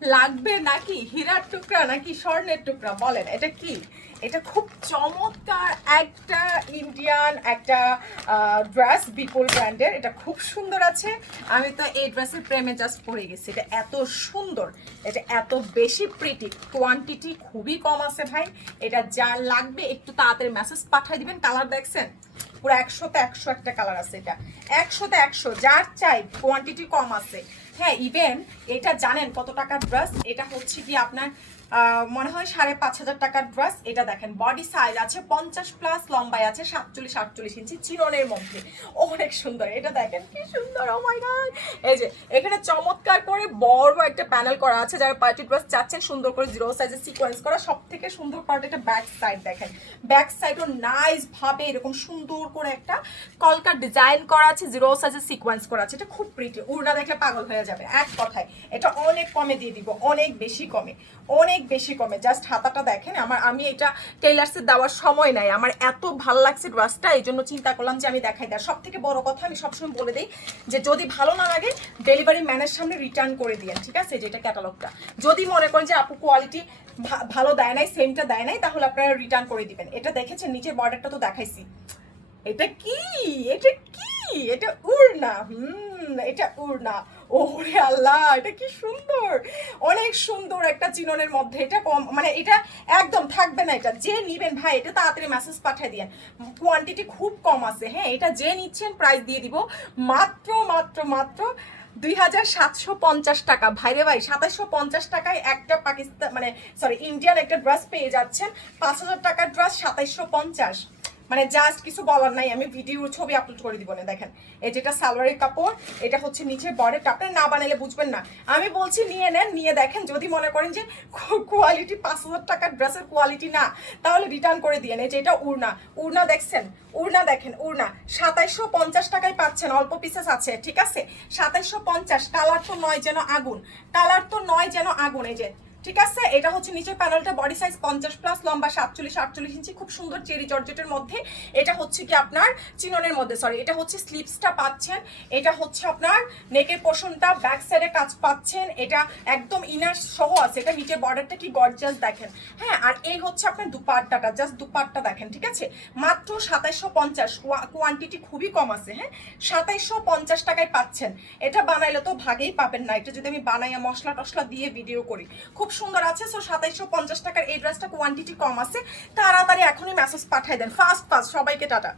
লাগবে নাকি হীরার টুকরা নাকি স্বর্ণের টুকরা বলেন, এটা কি? এটা খুব চমৎকার একটা ইন্ডিয়ান একটা ড্রেস, বিপুল ব্র্যান্ডের। এটা খুব সুন্দর আছে। আমি তো এই ড্রেসের প্রেমে জাস্ট পড়ে গেছি। এটা এত সুন্দর, এটা এত বেশি প্রিটি, কোয়ান্টিটি খুবই কম আছে ভাই। এটা যার লাগবে একটু তাড়াতাড়ি মেসেজ পাঠিয়ে দিবেন। কালার দেখছেন পুরো 100তে 100 একটা কালার আছে। এটা 100তে 100, যার চাই, কোয়ান্টিটি কম আছে। হ্যাঁ, ইভেন এটা জানেন কত টাকার ড্রেস? এটা হচ্ছে কি আপনার মনে হয় 5,500 টাকার ড্রেস। এটা দেখেন বডি সাইজ আছে 50+, লম্বায় আছে 47-48 ইঞ্চি, চিরনের মধ্যে অনেক সুন্দর। এটা দেখেন কি সুন্দর, ও মাই গড। এই যে এখানে চমৎকার করে বড় একটা প্যানেল করা আছে। যারা পার্টি ড্রেস চাচ্ছেন সুন্দর করে জিরো সাইজে সিকোয়েন্স করা, সব থেকে সুন্দর পার্ট এটা ব্যাক সাইড। দেখেন ব্যাক সাইডও নাইস ভাবে এরকম সুন্দর করে একটা কলকা ডিজাইন করা আছে, জিরো সাইজে সিকোয়েন্স করা আছে। এটা খুব প্রিটি, উড়না দেখলে পাগল হয়ে যাবে এক কথায়। এটা অনেক কমে দিয়ে দিব, অনেক বেশি কমে, অনেক বেশি কমে। জাস্ট হাতাটা দেখেন। আমি এটা টেইলার্সে দেওয়ার সময় নাই, আমার এত ভালো লাগছে ড্রেসটা, এই জন্য চিন্তা করলাম যে আমি দেখাই। দেয় সব থেকে বড় কথা, আমি সবসময় বলে দিই যে যদি ভালো না লাগে ডেলিভারি ম্যানের সামনে রিটার্ন করে দিয়েন, ঠিক আছে? যেটা ক্যাটালগটা যদি মনে করেন যে আপু কোয়ালিটি ভালো দেয় নাই, সেমটা দেয় নাই, তাহলে আপনারা রিটার্ন করে দিবেন। এটা দেখেছেন নিচের বর্ডারটা তো দেখাইছি। এটা কি? এটা কি? এটা উড়না। এটা উড়না। ওরে আল্লাহ, এটা কি সুন্দর, অনেক সুন্দর একটা চিননের মধ্যে। এটা কম মানে এটা একদম থাকবে না। এটা যে নিবেন ভাই, এটা তাড়াতাড়ি মেসেজ পাঠিয়ে দিয়েন, কোয়ান্টিটি খুব কম আছে। হ্যাঁ, এটা যে নিচ্ছেন প্রাইস দিয়ে দিব মাত্র মাত্র মাত্র 2,750 টাকা। ভাইরে ভাই, 2,750 টাকায় একটা পাকিস্তান মানে সরি ইন্ডিয়ান একটা ড্রেস পেয়ে যাচ্ছেন। 5,000 টাকার ড্রেস 2,750, মানে জাস্ট কিছু বলার নাই। আমি ভিডিও ছবি আপলোড করে দিব না। দেখেন এই যেটা সালোয়ারের কাপড়, এটা হচ্ছে নিচে বর্ডারটা। আপনি না বানালে বুঝবেন না। আমি বলছি নিয়ে নেন, নিয়ে দেখেন। যদি মনে করেন যে কোয়ালিটি 5,000 টাকার ড্রেসের কোয়ালিটি না, তাহলে রিটার্ন করে দিয়ে। এই যে এটা উড়না, উড়না দেখছেন, উড়না দেখেন, উড়না 2,750 টাকায় পাচ্ছেন। অল্প পিসেস আছে, ঠিক আছে? 2,750। কালার তো নয় যেন আগুন, কালার তো নয় যেন আগুন। এই যে ঠিক আছে, এটা হচ্ছে নিচের প্যানেলটা, বডি সাইজ 50+, লম্বা 47-48 ইঞ্চি, খুব সুন্দর চেরি জর্জেটের মধ্যে। এটা হচ্ছে কি আপনার চিননের মধ্যে, সরি এটা হচ্ছে স্লিপসটা পাচ্ছেন। এটা হচ্ছে আপনার নেকের পোর্শনটা, ব্যাক সাইডে কাজ পাচ্ছেন। এটা একদম ইনার সহ আছে। এটা নিচের বর্ডারটা কি গর্জিয়াস দেখেন। হ্যাঁ, আর এই হচ্ছে আপনার দুপাট্টাটা, জাস্ট দুপাট্টা দেখেন, ঠিক আছে? মাত্র 2,750, কোয়ান্টিটি খুবই কম আছে। হ্যাঁ, 2,750 টাকায় পাচ্ছেন। এটা বানাইলে তো ভাগেই পাবেন না। এটা যদি আমি বানাইয়া মশলা টশলা দিয়ে ভিডিও করি, খুব সুন্দর আছে। সো 2,750 টাকার এই ড্রেসটা কোয়ান্টিটি কম আছে। তাড়াতাড়ি এখনই মেসেজ পাঠিয়ে দেন, ফাস্ট ফাস্ট। সবাইকে টাটা।